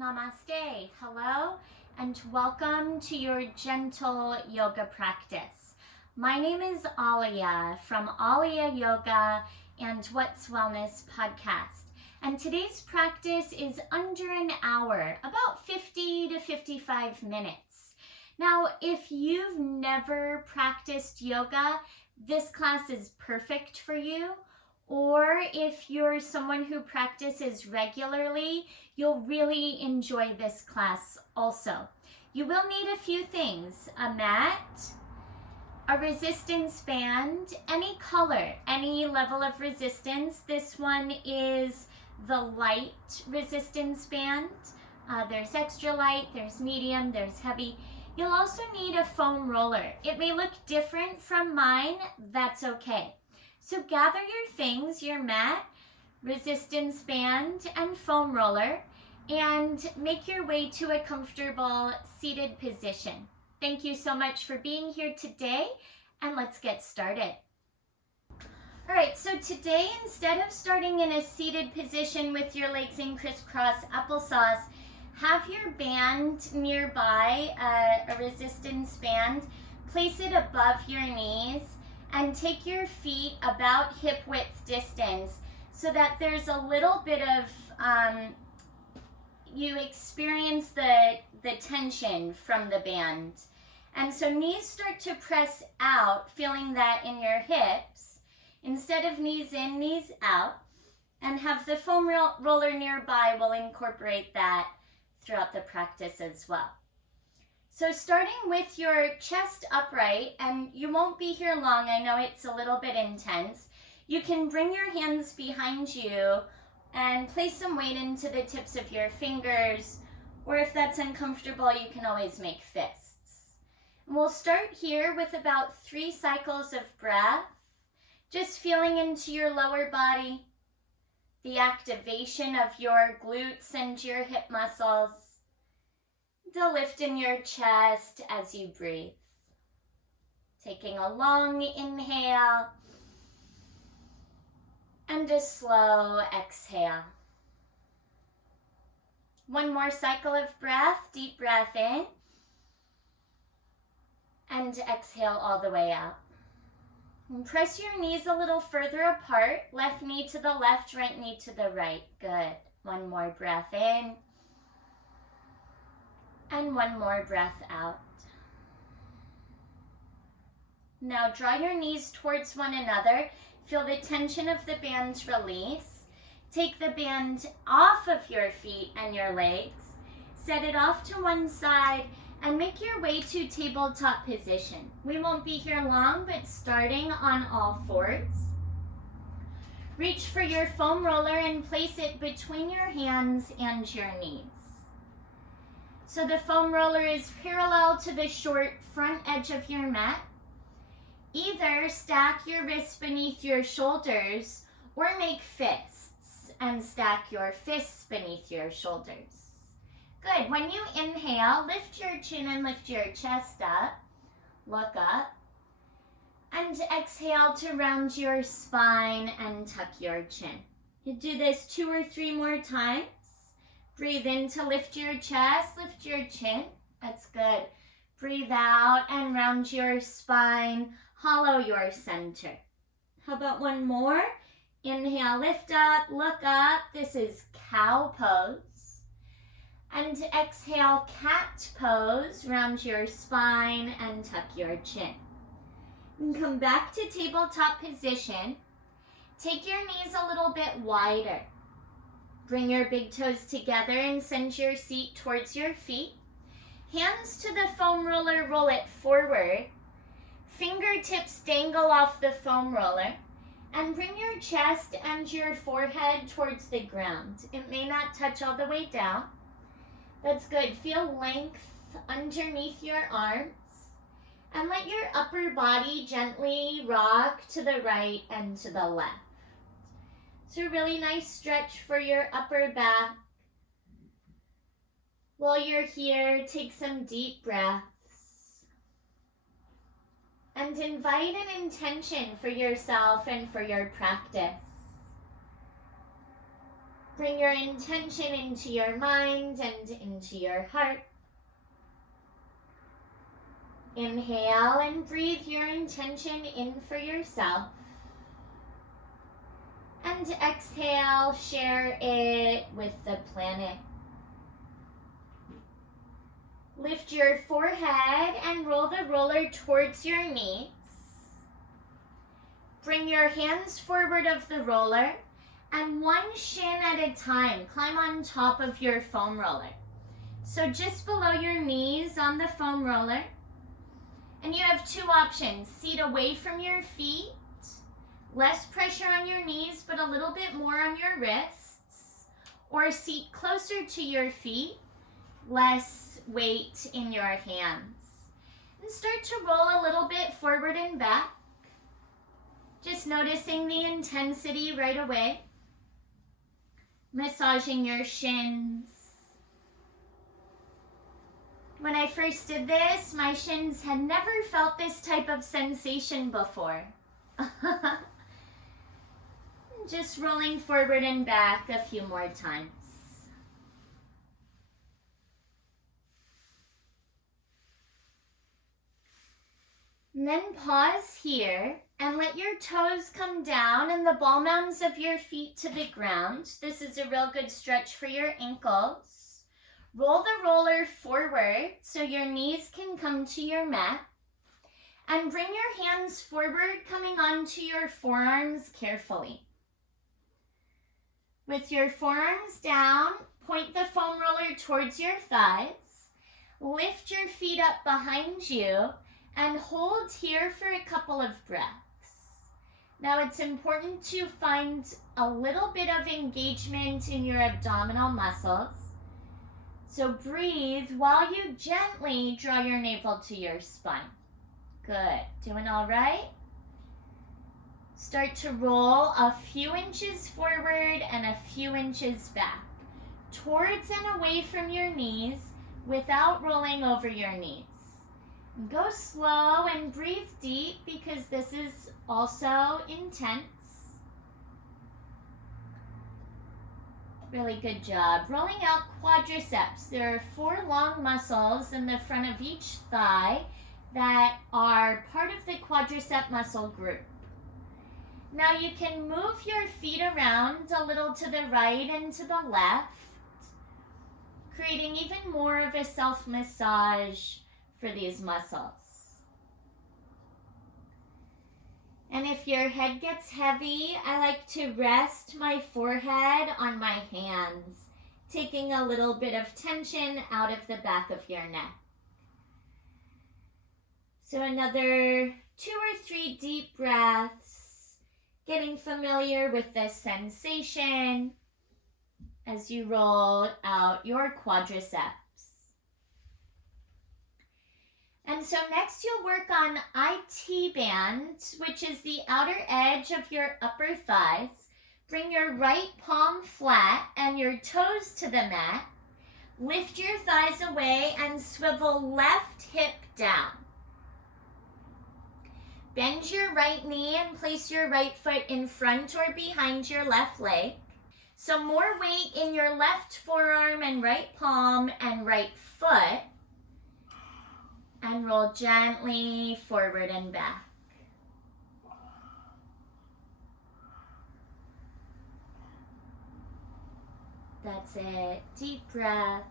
Namaste, hello, and welcome to your gentle yoga practice. My name is Ahlia from Ahlia Yoga and What's Wellness podcast. And today's practice is under an hour, about 50 to 55 minutes. Now, if you've never practiced yoga, this class is perfect for you. Or if you're someone who practices regularly, you'll really enjoy this class also. You will need a few things: a mat, a resistance band, any color, any level of resistance. This one is the light resistance band. There's extra light, there's medium, there's heavy. You'll also need a foam roller. It may look different from mine, that's okay. So gather your things, your mat, resistance band, and foam roller, and make your way to a comfortable seated position. Thank you so much for being here today, and let's get started. All right, so today, instead of starting in a seated position with your legs in crisscross applesauce, have your band nearby, a resistance band. Place it above your knees and take your feet about hip width distance so that there's a little bit of, you experience the tension from the band. And so knees start to press out, feeling that in your hips, instead of knees in, knees out, and have the foam roller nearby. We'll incorporate that throughout the practice as well. So starting with your chest upright, and you won't be here long, I know it's a little bit intense. You can bring your hands behind you and place some weight into the tips of your fingers, or if that's uncomfortable, you can always make fists. And we'll start here with about 3 cycles of breath, just feeling into your lower body, the activation of your glutes and your hip muscles, the lift in your chest as you breathe. Taking a long inhale and a slow exhale. One more cycle of breath, deep breath in, and exhale all the way out. And press your knees a little further apart, left knee to the left, right knee to the right. Good. One more breath in. And one more breath out. Now draw your knees towards one another. Feel the tension of the band release. Take the band off of your feet and your legs. Set it off to one side and make your way to tabletop position. We won't be here long, but starting on all fours. Reach for your foam roller and place it between your hands and your knees. So the foam roller is parallel to the short front edge of your mat. Either stack your wrists beneath your shoulders or make fists and stack your fists beneath your shoulders. Good. When you inhale, lift your chin and lift your chest up. Look up. And exhale to round your spine and tuck your chin. You do this 2 or 3 more times. Breathe in to lift your chest, lift your chin. That's good. Breathe out and round your spine, hollow your center. How about one more? Inhale, lift up, look up. This is cow pose. And exhale, cat pose. Round your spine and tuck your chin. And come back to tabletop position. Take your knees a little bit wider. Bring your big toes together and send your seat towards your feet. Hands to the foam roller, roll it forward. Fingertips dangle off the foam roller. And bring your chest and your forehead towards the ground. It may not touch all the way down. That's good. Feel length underneath your arms. And let your upper body gently rock to the right and to the left. So a really nice stretch for your upper back. While you're here, take some deep breaths. And invite an intention for yourself and for your practice. Bring your intention into your mind and into your heart. Inhale and breathe your intention in for yourself. And exhale, share it with the planet. Lift your forehead and roll the roller towards your knees. Bring your hands forward of the roller and one shin at a time, climb on top of your foam roller. So just below your knees on the foam roller. And you have two options: seat away from your feet, less pressure on your knees but a little bit more on your wrists, or seat closer to your feet, less weight in your hands. And start to roll a little bit forward and back, just noticing the intensity right away. Massaging your shins. When I first did this, my shins had never felt this type of sensation before. Just rolling forward and back a few more times. And then pause here and let your toes come down and the ball mounds of your feet to the ground. This is a real good stretch for your ankles. Roll the roller forward so your knees can come to your mat. And bring your hands forward, coming onto your forearms carefully. With your forearms down, point the foam roller towards your thighs. Lift your feet up behind you and hold here for a couple of breaths. Now it's important to find a little bit of engagement in your abdominal muscles. So breathe while you gently draw your navel to your spine. Good. Doing all right? Start to roll a few inches forward and a few inches back, towards and away from your knees without rolling over your knees. Go slow and breathe deep because this is also intense. Really good job. Rolling out quadriceps. There are 4 long muscles in the front of each thigh that are part of the quadricep muscle group. Now you can move your feet around a little to the right and to the left, creating even more of a self-massage for these muscles. And if your head gets heavy, I like to rest my forehead on my hands, taking a little bit of tension out of the back of your neck. So another 2 or 3 deep breaths, getting familiar with the sensation as you roll out your quadriceps. And so next you'll work on IT band, which is the outer edge of your upper thighs. Bring your right palm flat and your toes to the mat. Lift your thighs away and swivel left hip down. Bend your right knee and place your right foot in front or behind your left leg. So more weight in your left forearm and right palm and right foot. And roll gently forward and back. That's it. Deep breaths.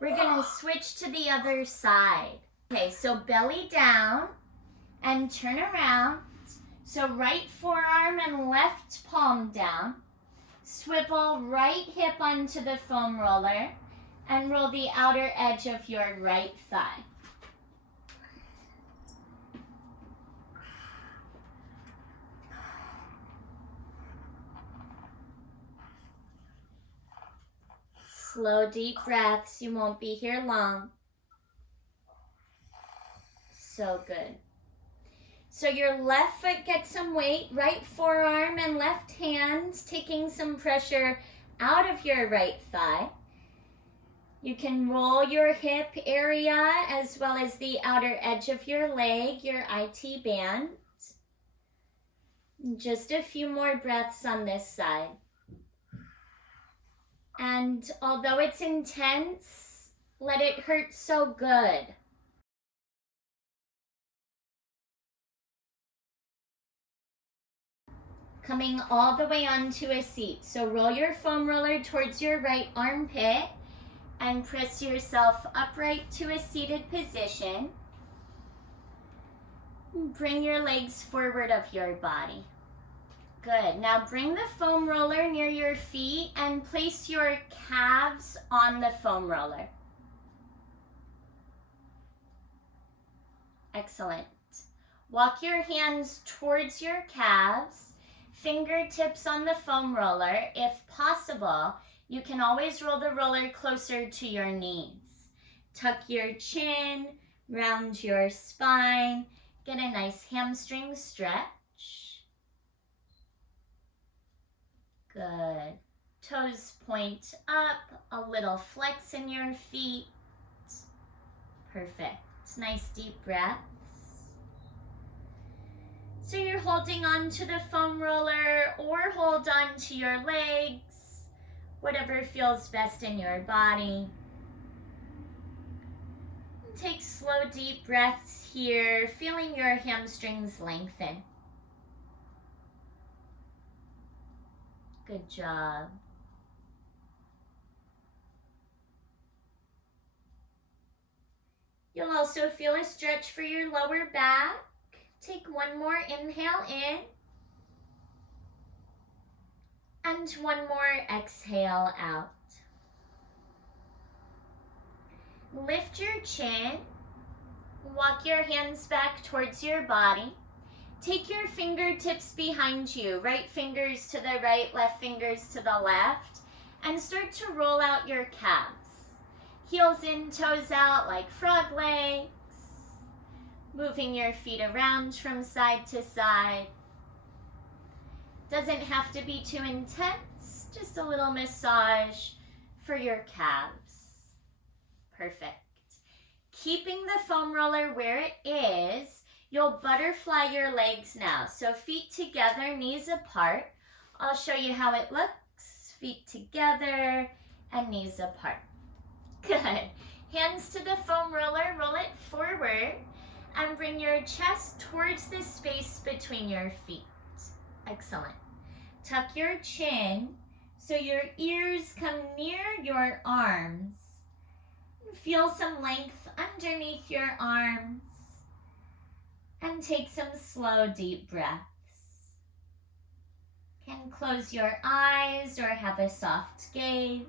We're going to switch to the other side. Okay, so belly down and turn around. So right forearm and left palm down. Swivel right hip onto the foam roller and roll the outer edge of your right thigh. Slow, deep breaths. You won't be here long. So good. So your left foot gets some weight, right forearm and left hand, taking some pressure out of your right thigh. You can roll your hip area as well as the outer edge of your leg, your IT band. Just a few more breaths on this side. And although it's intense, let it hurt so good. Coming all the way onto a seat. So roll your foam roller towards your right armpit and press yourself upright to a seated position. Bring your legs forward of your body. Good. Now bring the foam roller near your feet and place your calves on the foam roller. Excellent. Walk your hands towards your calves, fingertips on the foam roller. If possible, you can always roll the roller closer to your knees. Tuck your chin, round your spine, get a nice hamstring stretch. Good. Toes point up, a little flex in your feet. Perfect. Nice deep breaths. So you're holding on to the foam roller or hold on to your legs, whatever feels best in your body. Take slow, deep breaths here, feeling your hamstrings lengthen. Good job. You'll also feel a stretch for your lower back. Take one more inhale in. And one more exhale out. Lift your chin. Walk your hands back towards your body. Take your fingertips behind you, right fingers to the right, left fingers to the left, and start to roll out your calves. Heels in, toes out like frog legs. Moving your feet around from side to side. Doesn't have to be too intense, just a little massage for your calves. Perfect. Keeping the foam roller where it is, you'll butterfly your legs now. So feet together, knees apart. I'll show you how it looks. Feet together and knees apart. Good. Hands to the foam roller, roll it forward and bring your chest towards the space between your feet. Excellent. Tuck your chin so your ears come near your arms. Feel some length underneath your arms. And take some slow, deep breaths. Can close your eyes or have a soft gaze.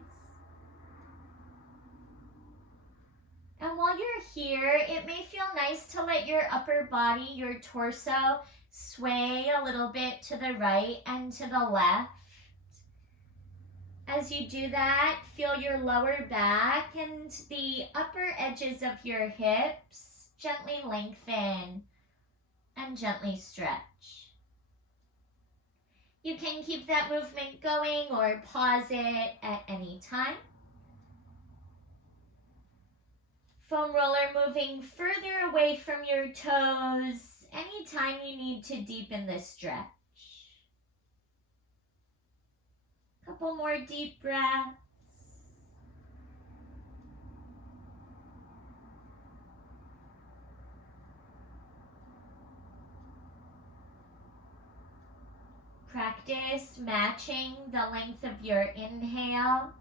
And while you're here, it may feel nice to let your upper body, your torso, sway a little bit to the right and to the left. As you do that, feel your lower back and the upper edges of your hips gently lengthen and gently stretch. You can keep that movement going or pause it at any time. Foam roller moving further away from your toes anytime you need to deepen the stretch. Couple more deep breaths. Practice matching the length of your inhales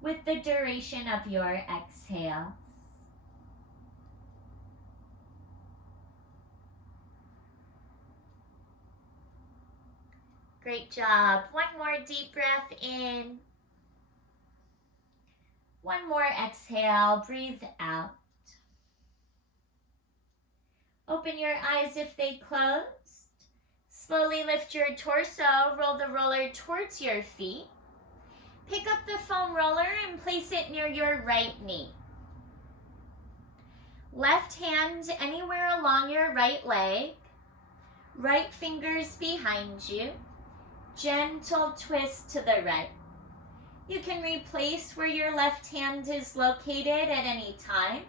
with the duration of your exhales. Great job. One more deep breath in. One more exhale. Breathe out. Open your eyes if they closed. Slowly lift your torso. Roll the roller towards your feet. Pick up the foam roller and place it near your right knee. Left hand anywhere along your right leg. Right fingers behind you. Gentle twist to the right. You can replace where your left hand is located at any time,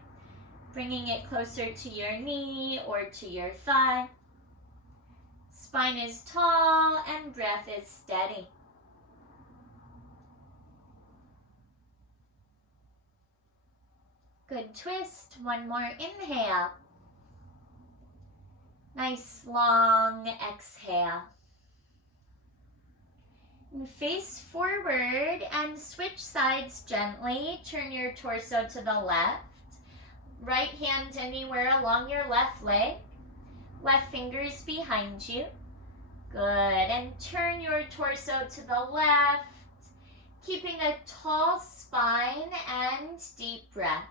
bringing it closer to your knee or to your thigh. Spine is tall and breath is steady. Good twist. One more inhale. Nice long exhale. And face forward and switch sides gently. Turn your torso to the left. Right hand anywhere along your left leg. Left fingers behind you. Good. And turn your torso to the left. Keeping a tall spine and deep breaths.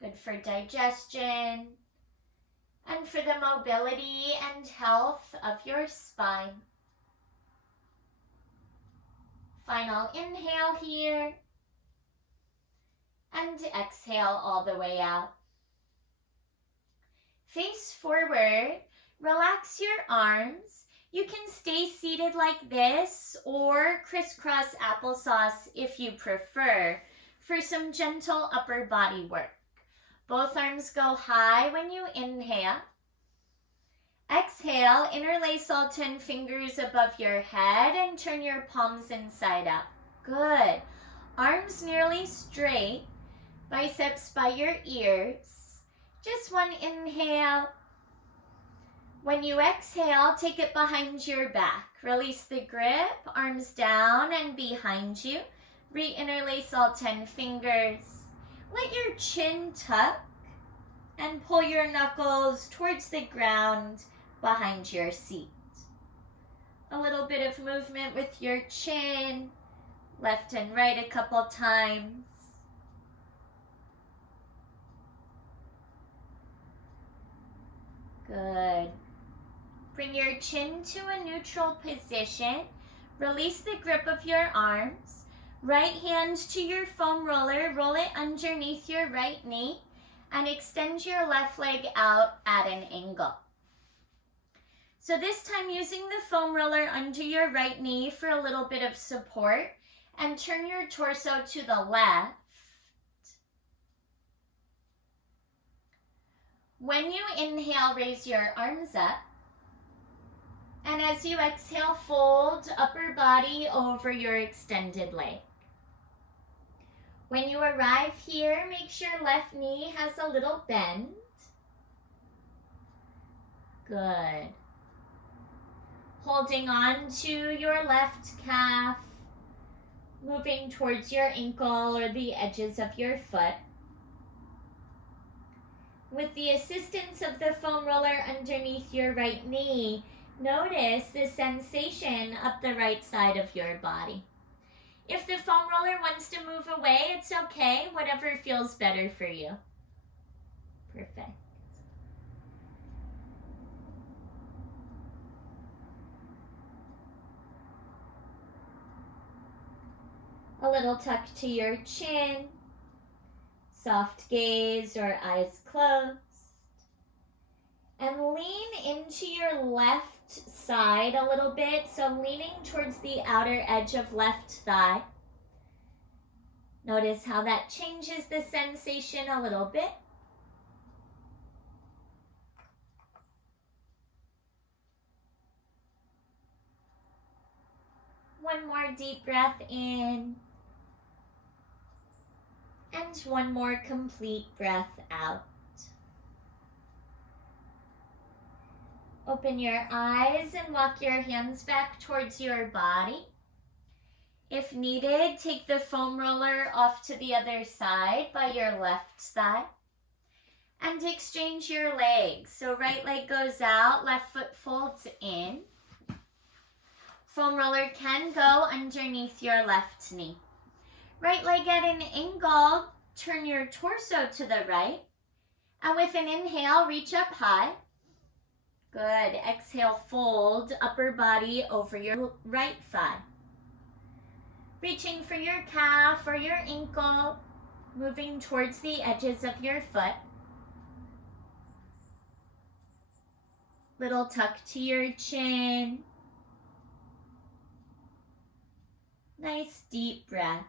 Good for digestion and for the mobility and health of your spine. Final inhale here and exhale all the way out. Face forward, relax your arms. You can stay seated like this or crisscross applesauce if you prefer for some gentle upper body work. Both arms go high when you inhale. Exhale, interlace all 10 fingers above your head and turn your palms inside out. Good. Arms nearly straight, biceps by your ears. Just one inhale. When you exhale, take it behind your back. Release the grip, arms down and behind you. Re-interlace all 10 fingers. Let your chin tuck and pull your knuckles towards the ground behind your seat. A little bit of movement with your chin, left and right a couple times. Good. Bring your chin to a neutral position. Release the grip of your arms. Right hand to your foam roller. Roll it underneath your right knee and extend your left leg out at an angle. So this time using the foam roller under your right knee for a little bit of support and turn your torso to the left. When you inhale, raise your arms up. And as you exhale, fold upper body over your extended leg. When you arrive here, make sure left knee has a little bend. Good. Holding on to your left calf, moving towards your ankle or the edges of your foot. With the assistance of the foam roller underneath your right knee, notice the sensation up the right side of your body. If the foam roller wants to move away, it's okay, whatever feels better for you. Perfect. A little tuck to your chin, soft gaze or eyes closed. And lean into your left side a little bit, so leaning towards the outer edge of left thigh. Notice how that changes the sensation a little bit. One more deep breath in. And one more complete breath out. Open your eyes and walk your hands back towards your body. If needed, take the foam roller off to the other side by your left thigh. And exchange your legs. So right leg goes out, left foot folds in. Foam roller can go underneath your left knee. Right leg at an angle, turn your torso to the right. And with an inhale, reach up high. Good. Exhale, fold upper body over your right thigh. Reaching for your calf or your ankle, moving towards the edges of your foot. Little tuck to your chin. Nice deep breath.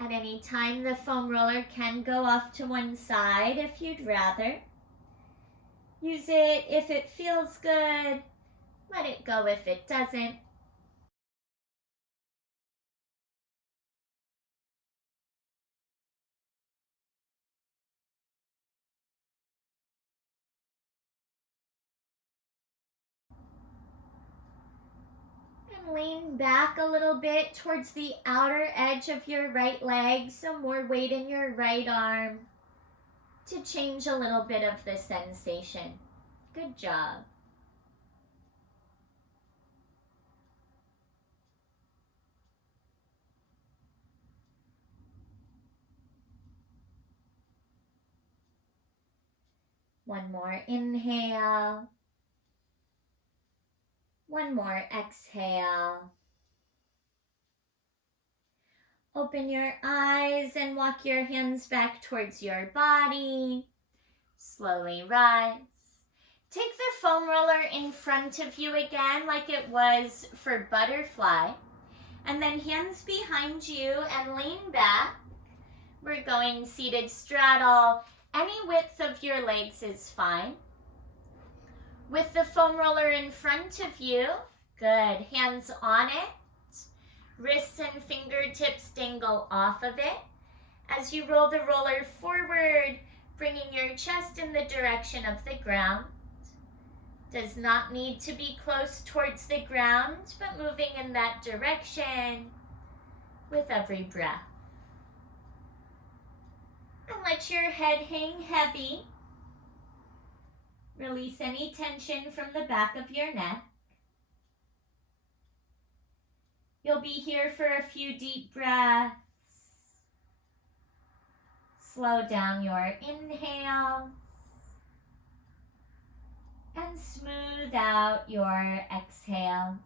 At any time, the foam roller can go off to one side if you'd rather. Use it if it feels good. Let it go if it doesn't. And lean back a little bit towards the outer edge of your right leg, some more weight in your right arm to change a little bit of the sensation. Good job. One more inhale. One more exhale. Open your eyes and walk your hands back towards your body. Slowly rise. Take the foam roller in front of you again like it was for butterfly. And then hands behind you and lean back. We're going seated straddle. Any width of your legs is fine. With the foam roller in front of you, good. Hands on it. Wrists and fingertips dangle off of it. As you roll the roller forward, bringing your chest in the direction of the ground. Does not need to be close towards the ground, but moving in that direction with every breath. And let your head hang heavy. Release any tension from the back of your neck. You'll be here for a few deep breaths. Slow down your inhale and smooth out your exhale.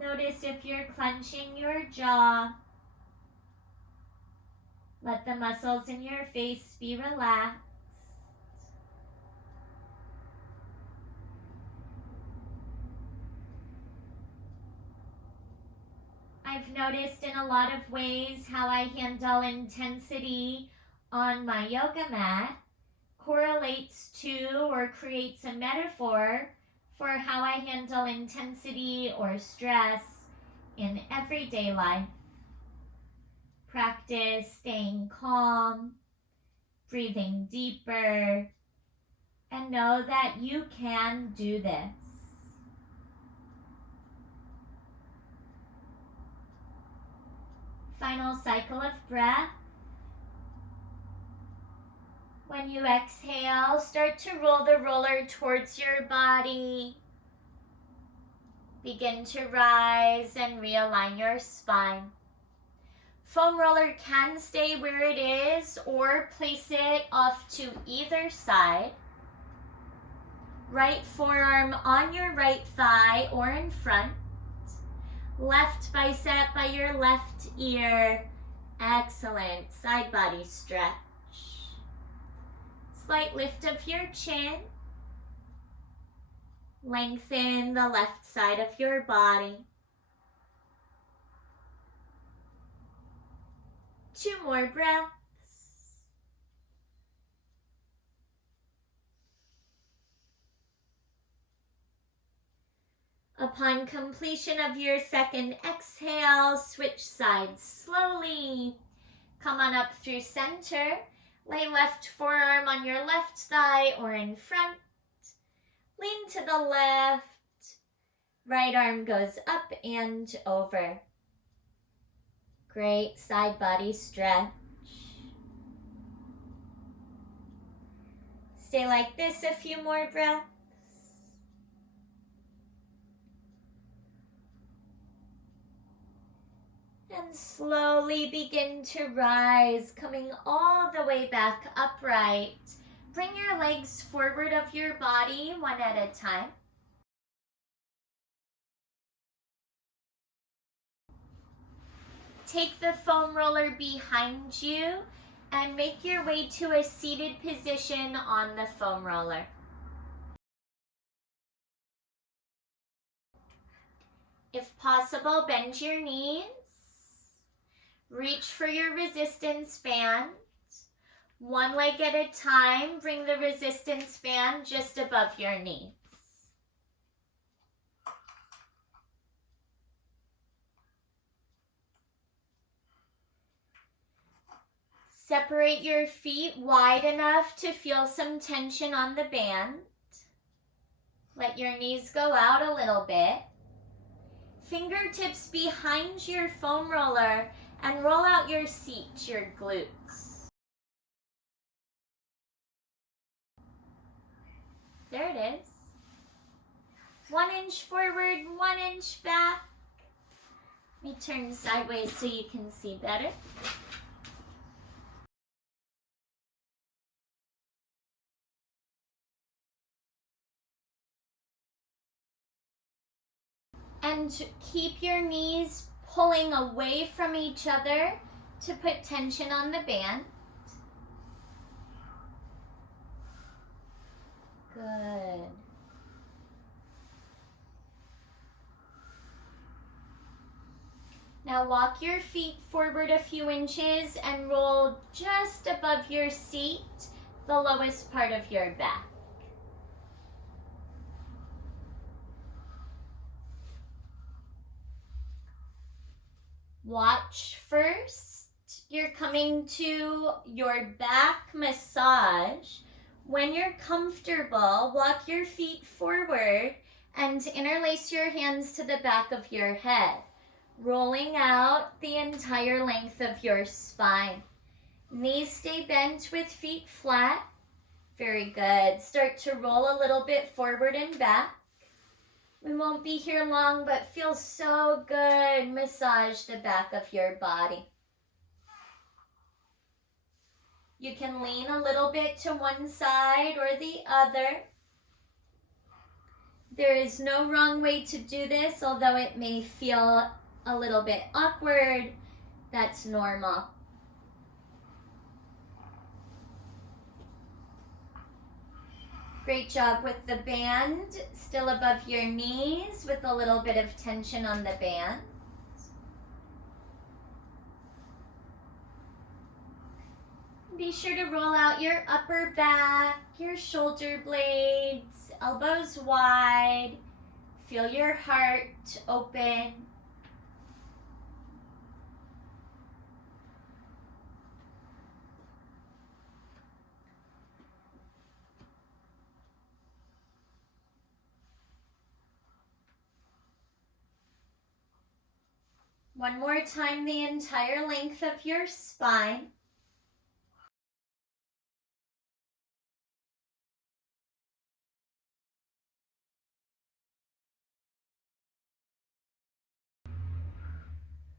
Notice if you're clenching your jaw. Let the muscles in your face be relaxed. I've noticed in a lot of ways how I handle intensity on my yoga mat correlates to or creates a metaphor for how I handle intensity or stress in everyday life. Practice staying calm, breathing deeper, and know that you can do this. Final cycle of breath. When you exhale, start to roll the roller towards your body. Begin to rise and realign your spine. Foam roller can stay where it is or place it off to either side. Right forearm on your right thigh or in front. Left bicep by your left ear. Excellent. Side body stretch. Slight lift of your chin. Lengthen the left side of your body. 2 more breaths. Upon completion of your second exhale, switch sides slowly. Come on up through center. Lay left forearm on your left thigh or in front. Lean to the left. Right arm goes up and over. Great side body stretch. Stay like this a few more breaths. And slowly begin to rise, coming all the way back upright. Bring your legs forward of your body one at a time. Take the foam roller behind you and make your way to a seated position on the foam roller. If possible, bend your knees. Reach for your resistance band. One leg at a time, bring the resistance band just above your knees. Separate your feet wide enough to feel some tension on the band. Let your knees go out a little bit. Fingertips behind your foam roller and roll out your seat, your glutes. There it is. 1 inch forward, 1 inch back. Let me turn sideways so you can see better. And keep your knees pulling away from each other to put tension on the band. Good. Now walk your feet forward a few inches and roll just above your seat, the lowest part of your back. Watch first. You're coming to your back massage. When you're comfortable, walk your feet forward and interlace your hands to the back of your head, rolling out the entire length of your spine. Knees stay bent with feet flat. Very good. Start to roll a little bit forward and back. We won't be here long, but feels so good. Massage the back of your body. You can lean a little bit to one side or the other. There is no wrong way to do this, although it may feel a little bit awkward. That's normal. Great job with the band, still above your knees with a little bit of tension on the band. Be sure to roll out your upper back, your shoulder blades, elbows wide. Feel your heart open. One more time, the entire length of your spine.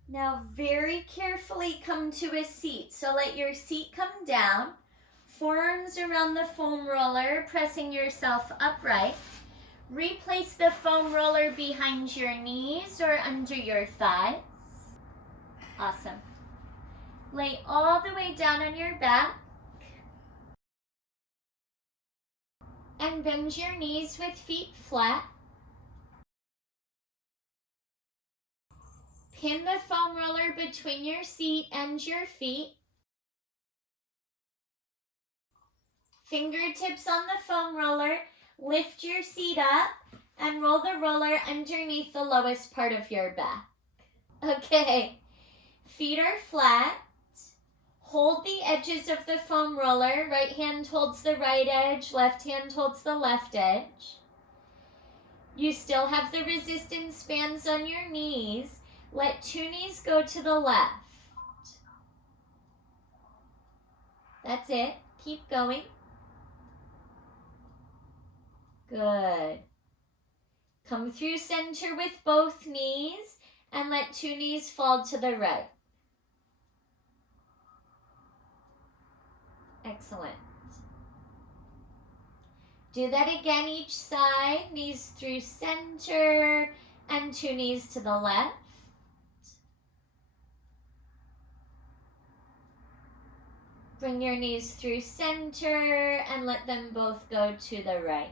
Now very carefully come to a seat. So let your seat come down. Forearms around the foam roller, pressing yourself upright. Replace the foam roller behind your knees or under your thighs. Awesome. Lay all the way down on your back. And bend your knees with feet flat. Pin the foam roller between your seat and your feet. Fingertips on the foam roller. Lift your seat up and roll the roller underneath the lowest part of your back. Okay. Feet are flat. Hold the edges of the foam roller. Right hand holds the right edge, left hand holds the left edge. You still have the resistance bands on your knees. Let 2 knees go to the left. That's it. Keep going. Good. Come through center with both knees and let 2 knees fall to the right. Excellent. Do that again each side. Knees through center and 2 knees to the left. Bring your knees through center and let them both go to the right.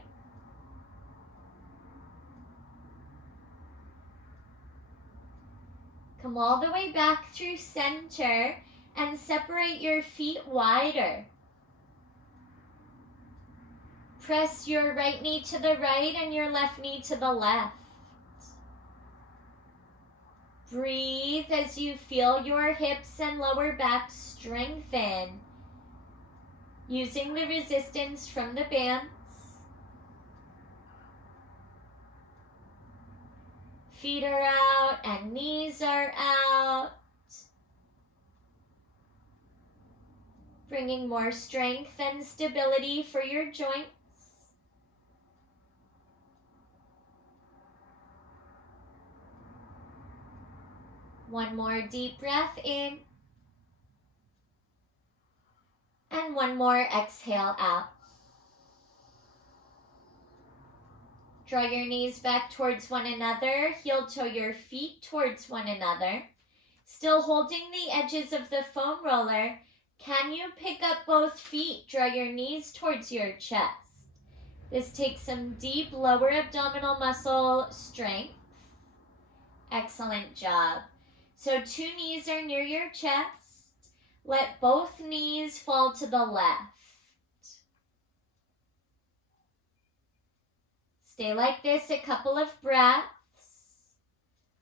Come all the way back through center and separate your feet wider. Press your right knee to the right and your left knee to the left. Breathe as you feel your hips and lower back strengthen, using the resistance from the bands. Feet are out and knees are out. Bringing more strength and stability for your joints. One more deep breath in. And one more exhale out. Draw your knees back towards one another. Heel toe your feet towards one another. Still holding the edges of the foam roller, can you pick up both feet? Draw your knees towards your chest. This takes some deep lower abdominal muscle strength. Excellent job. So 2 knees are near your chest. Let both knees fall to the left. Stay like this a couple of breaths.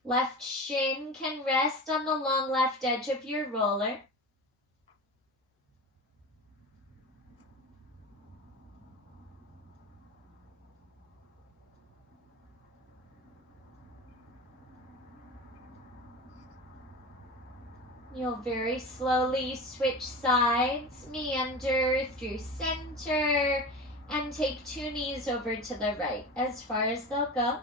Left shin can rest on the long left edge of your roller. You'll very slowly switch sides, meander through center, and take 2 knees over to the right, as far as they'll go.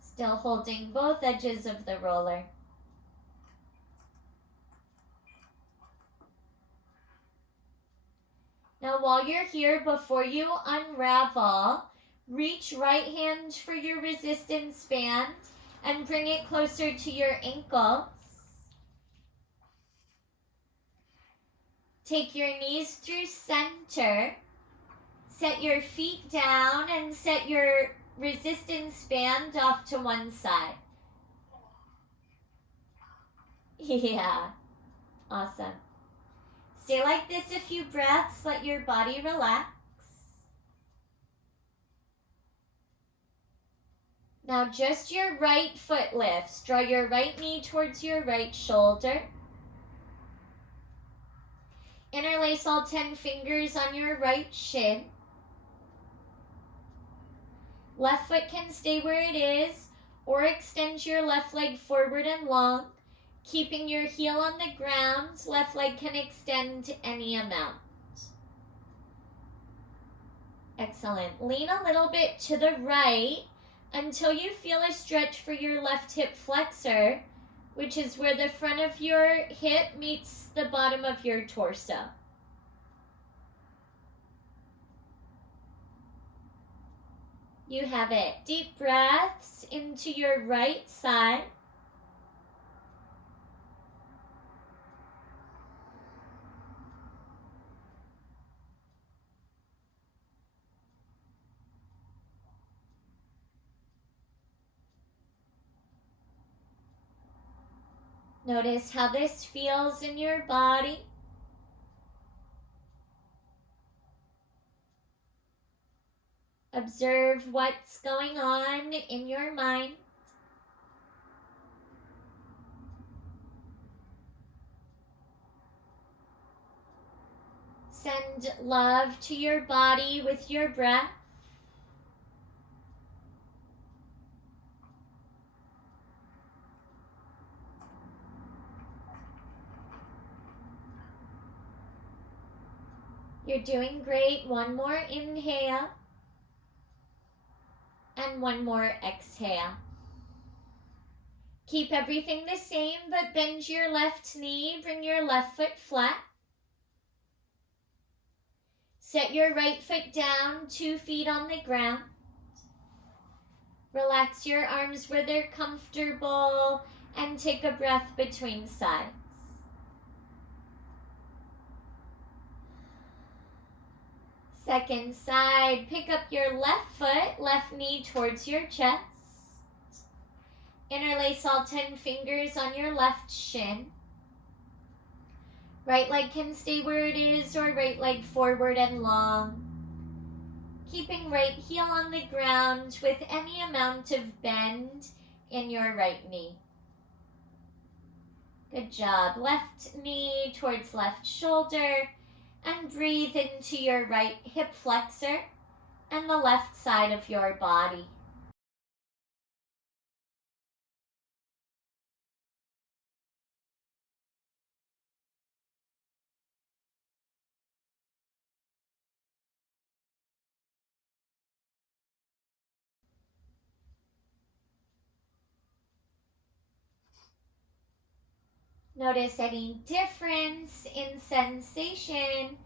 Still holding both edges of the roller. Now while you're here, before you unravel, reach right hand for your resistance band and bring it closer to your ankles. Take your knees through center. Set your feet down and set your resistance band off to one side. Yeah, awesome. Stay like this a few breaths. Let your body relax. Now just your right foot lifts. Draw your right knee towards your right shoulder. Interlace all 10 fingers on your right shin. Left foot can stay where it is, or extend your left leg forward and long. Keeping your heel on the ground, left leg can extend any amount. Excellent. Lean a little bit to the right until you feel a stretch for your left hip flexor, which is where the front of your hip meets the bottom of your torso. You have it. Deep breaths into your right side. Notice how this feels in your body. Observe what's going on in your mind. Send love to your body with your breath. You're doing great. One more inhale. And one more exhale. Keep everything the same, but bend your left knee. Bring your left foot flat. Set your right foot down, 2 feet on the ground. Relax your arms where they're comfortable and take a breath between sides. Second side, pick up your left foot, left knee towards your chest. Interlace all 10 fingers on your left shin. Right leg can stay where it is, or right leg forward and long. Keeping right heel on the ground with any amount of bend in your right knee. Good job. Left knee towards left shoulder, and breathe into your right hip flexor and the left side of your body. Notice any difference in sensation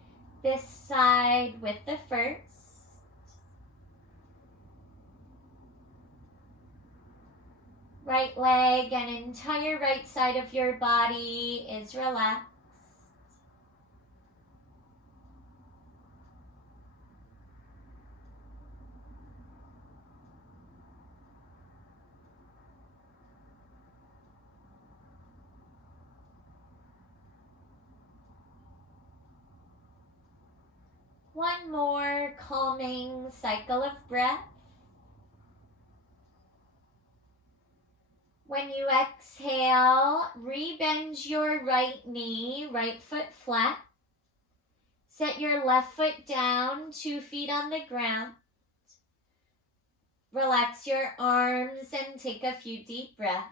this side with the first. Right leg and entire right side of your body is relaxed. One more calming cycle of breath. When you exhale, rebend your right knee, right foot flat. Set your left foot down, 2 feet on the ground. Relax your arms and take a few deep breaths.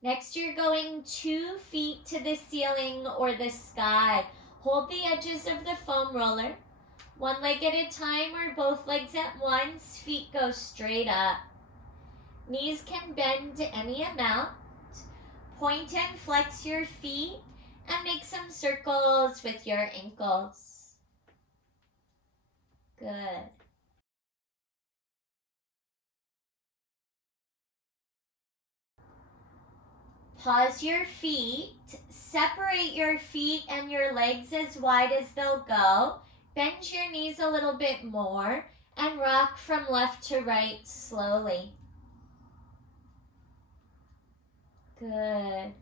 Next, you're going 2 feet to the ceiling or the sky. Hold the edges of the foam roller. One leg at a time or both legs at once. Feet go straight up. Knees can bend any amount. Point and flex your feet and make some circles with your ankles. Good. Pause your feet. Separate your feet and your legs as wide as they'll go. Bend your knees a little bit more and rock from left to right slowly. Good.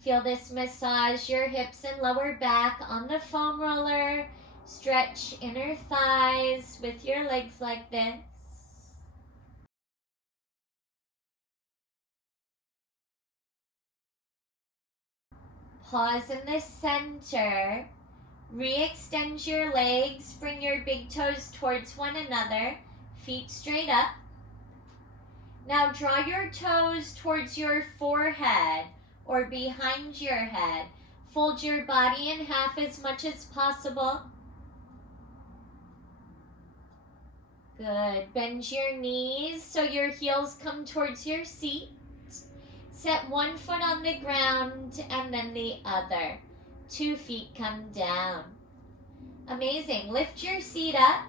Feel this massage your hips and lower back on the foam roller. Stretch inner thighs with your legs like this. Pause in the center. Re-extend your legs. Bring your big toes towards one another. Feet straight up. Now draw your toes towards your forehead or behind your head. Fold your body in half as much as possible. Good. Bend your knees so your heels come towards your seat. Set one foot on the ground and then the other. 2 feet come down. Amazing. Lift your seat up.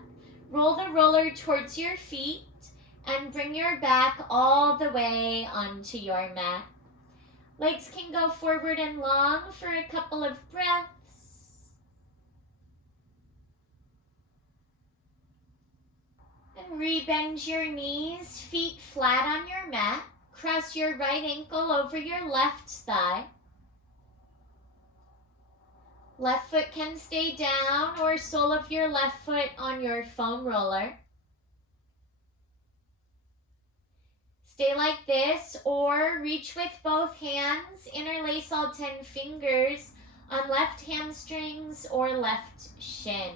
Roll the roller towards your feet and bring your back all the way onto your mat. Legs can go forward and long for a couple of breaths. And rebend your knees, feet flat on your mat. Cross your right ankle over your left thigh. Left foot can stay down or sole of your left foot on your foam roller. Stay like this or reach with both hands. Interlace all 10 fingers on left hamstrings or left shin.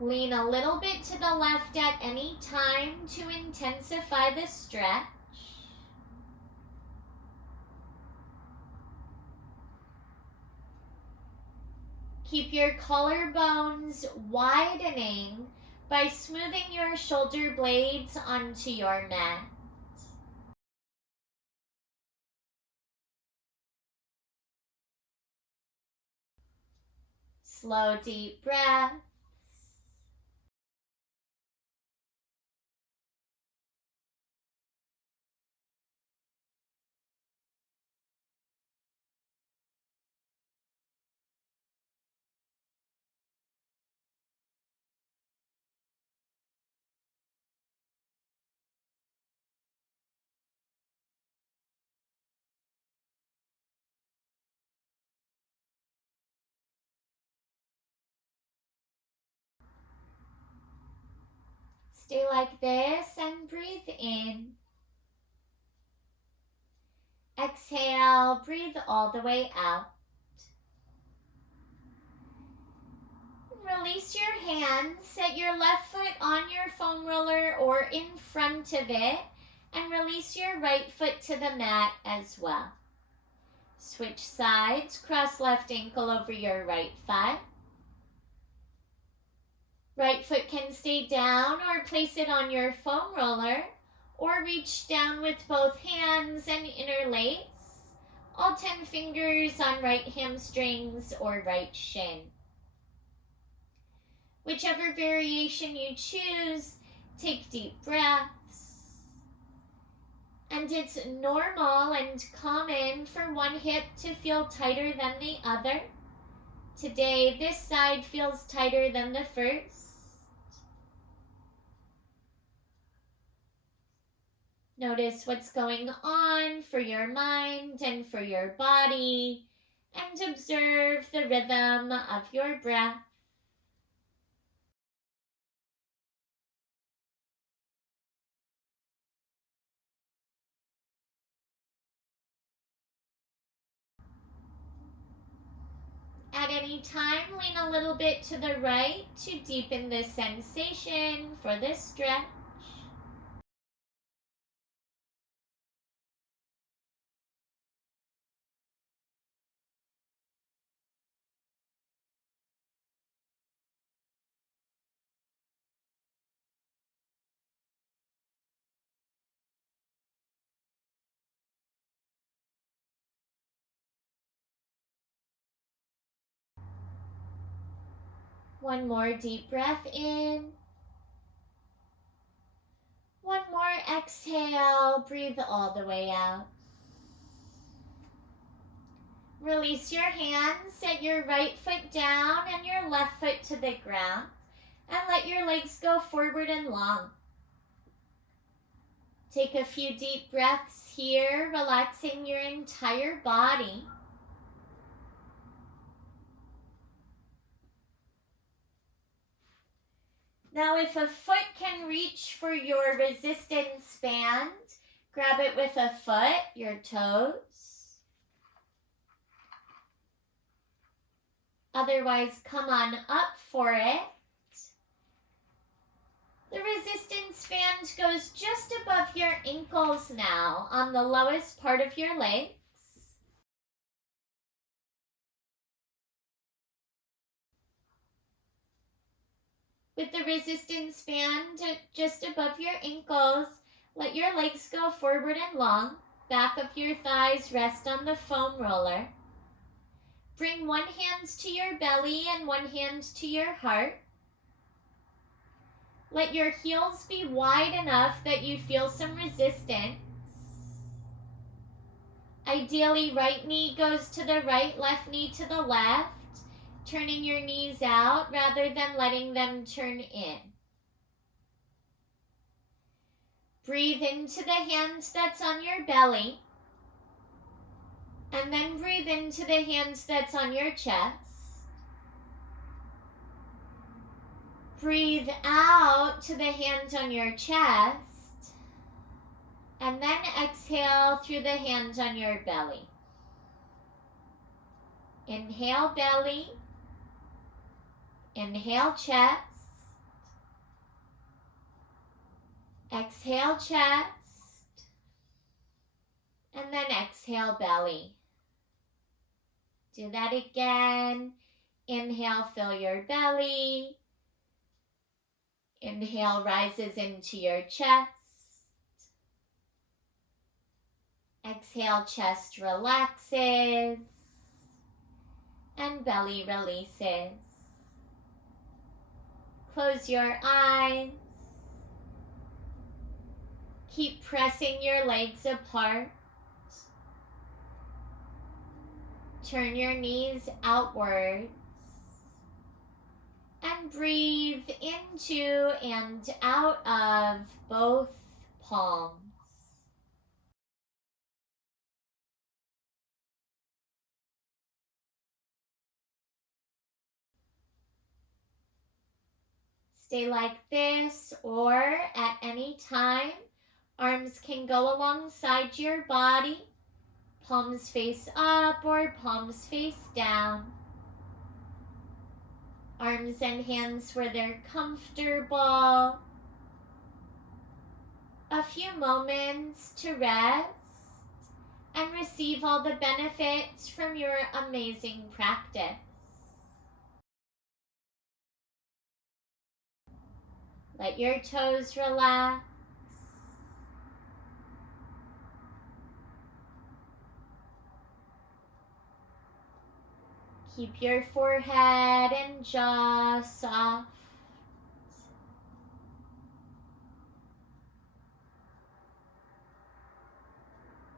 Lean a little bit to the left at any time to intensify the stretch. Keep your collarbones widening by smoothing your shoulder blades onto your mat. Slow, deep breath. Stay like this and breathe in. Exhale, breathe all the way out. Release your hands, set your left foot on your foam roller or in front of it, and release your right foot to the mat as well. Switch sides, cross left ankle over your right foot. Right foot can stay down or place it on your foam roller, or reach down with both hands and interlace. All 10 fingers on right hamstrings or right shin. Whichever variation you choose, take deep breaths. And it's normal and common for one hip to feel tighter than the other. Today, this side feels tighter than the first. Notice what's going on for your mind and for your body, and observe the rhythm of your breath. At any time, lean a little bit to the right to deepen the sensation for this stretch. One more deep breath in. One more exhale, breathe all the way out. Release your hands, set your right foot down and your left foot to the ground, and let your legs go forward and long. Take a few deep breaths here, relaxing your entire body. Now, if a foot can reach for your resistance band, grab it with a foot, your toes. Otherwise, come on up for it. The resistance band goes just above your ankles now, on the lowest part of your legs. With the resistance band just above your ankles, let your legs go forward and long. Back of your thighs rest on the foam roller. Bring one hand to your belly and one hand to your heart. Let your heels be wide enough that you feel some resistance. Ideally, right knee goes to the right, left knee to the left, turning your knees out rather than letting them turn in. Breathe into the hand that's on your belly, and then breathe into the hand that's on your chest. Breathe out to the hand on your chest, and then exhale through the hand on your belly. Inhale belly, inhale chest, exhale chest, and then exhale belly. Do that again. Inhale, fill your belly. Inhale rises into your chest. Exhale, chest relaxes and belly releases. Close your eyes. Keep pressing your legs apart. Turn your knees outwards. And breathe into and out of both palms. Stay like this, or at any time, arms can go alongside your body, palms face up or palms face down. Arms and hands where they're comfortable. A few moments to rest and receive all the benefits from your amazing practice. Let your toes relax. Keep your forehead and jaw soft.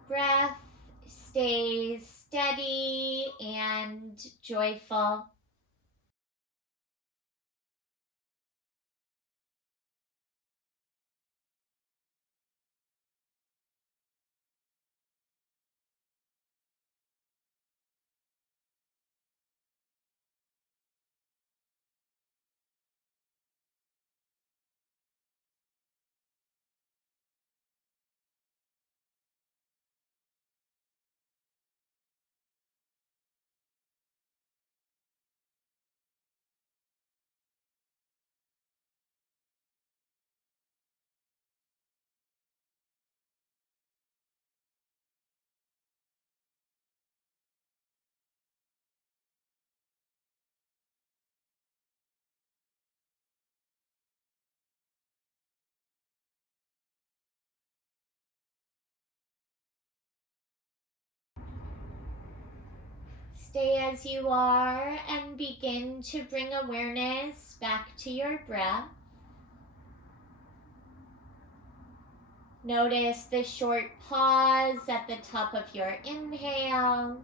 Breath stays steady and joyful. Stay as you are and begin to bring awareness back to your breath. Notice the short pause at the top of your inhales.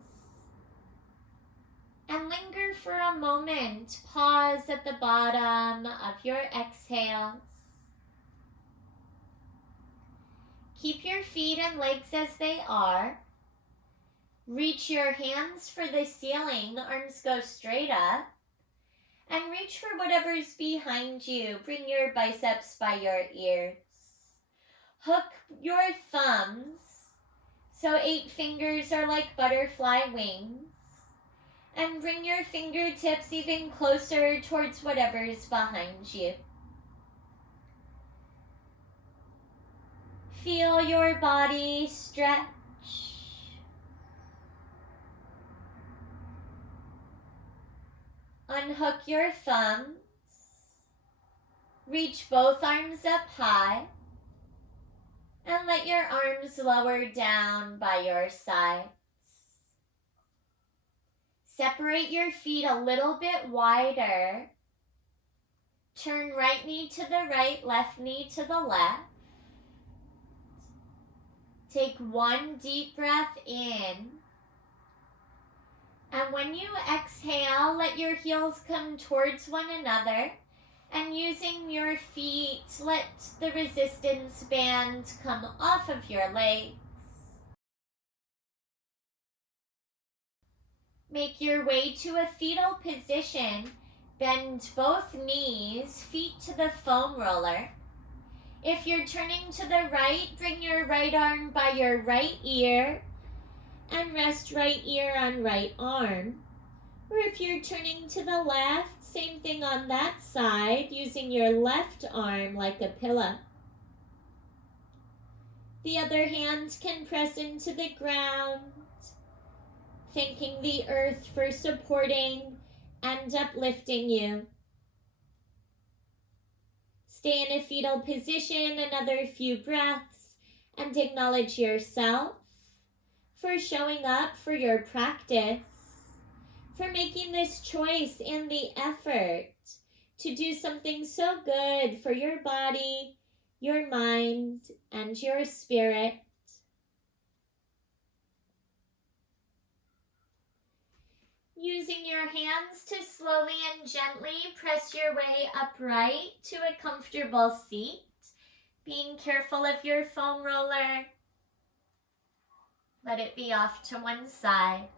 And linger for a moment. Pause at the bottom of your exhales. Keep your feet and legs as they are. Reach your hands for the ceiling, arms go straight up. And reach for whatever's behind you. Bring your biceps by your ears. Hook your thumbs, so 8 fingers are like butterfly wings. And bring your fingertips even closer towards whatever's behind you. Feel your body stretch. Unhook your thumbs. Reach both arms up high. And let your arms lower down by your sides. Separate your feet a little bit wider. Turn right knee to the right, left knee to the left. Take one deep breath in. And when you exhale, let your heels come towards one another. And using your feet, let the resistance band come off of your legs. Make your way to a fetal position. Bend both knees, feet to the foam roller. If you're turning to the right, bring your right arm by your right ear and rest right ear on right arm. Or if you're turning to the left, same thing on that side, using your left arm like a pillow. The other hand can press into the ground, thanking the earth for supporting and uplifting you. Stay in a fetal position another few breaths and acknowledge yourself for showing up for your practice, for making this choice and the effort to do something so good for your body, your mind, and your spirit. Using your hands to slowly and gently press your way upright to a comfortable seat, being careful of your foam roller. Let it be off to one side.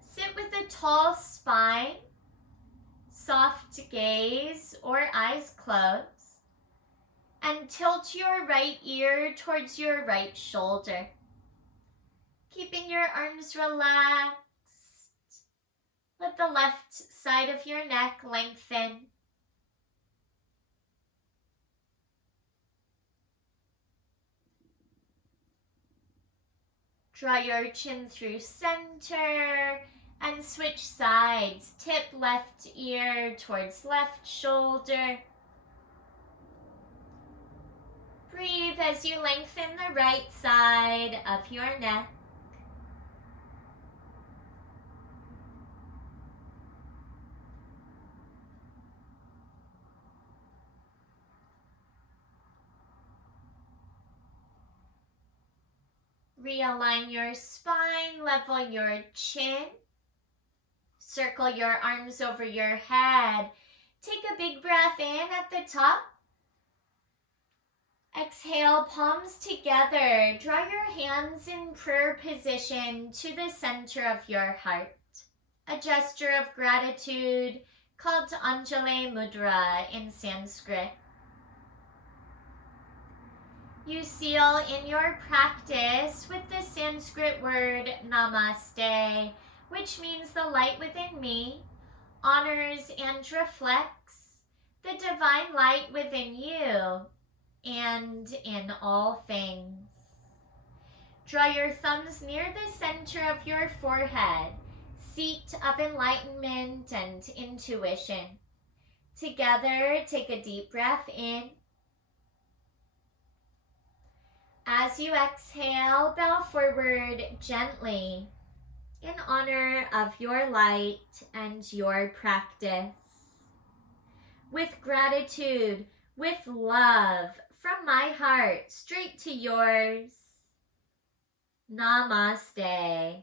Sit with a tall spine, soft gaze or eyes closed. And tilt your right ear towards your right shoulder. Keeping your arms relaxed. Let the left side of your neck lengthen. Draw your chin through center and switch sides. Tip left ear towards left shoulder. Breathe as you lengthen the right side of your neck. Realign your spine, level your chin. Circle your arms over your head. Take a big breath in at the top. Exhale, palms together. Draw your hands in prayer position to the center of your heart. A gesture of gratitude called Anjali Mudra in Sanskrit. You seal in your practice with the Sanskrit word Namaste, which means the light within me honors and reflects the divine light within you and in all things. Draw your thumbs near the center of your forehead, seat of enlightenment and intuition. Together, take a deep breath in. As you exhale, bow forward gently in honor of your light and your practice. With gratitude, with love, from my heart straight to yours. Namaste.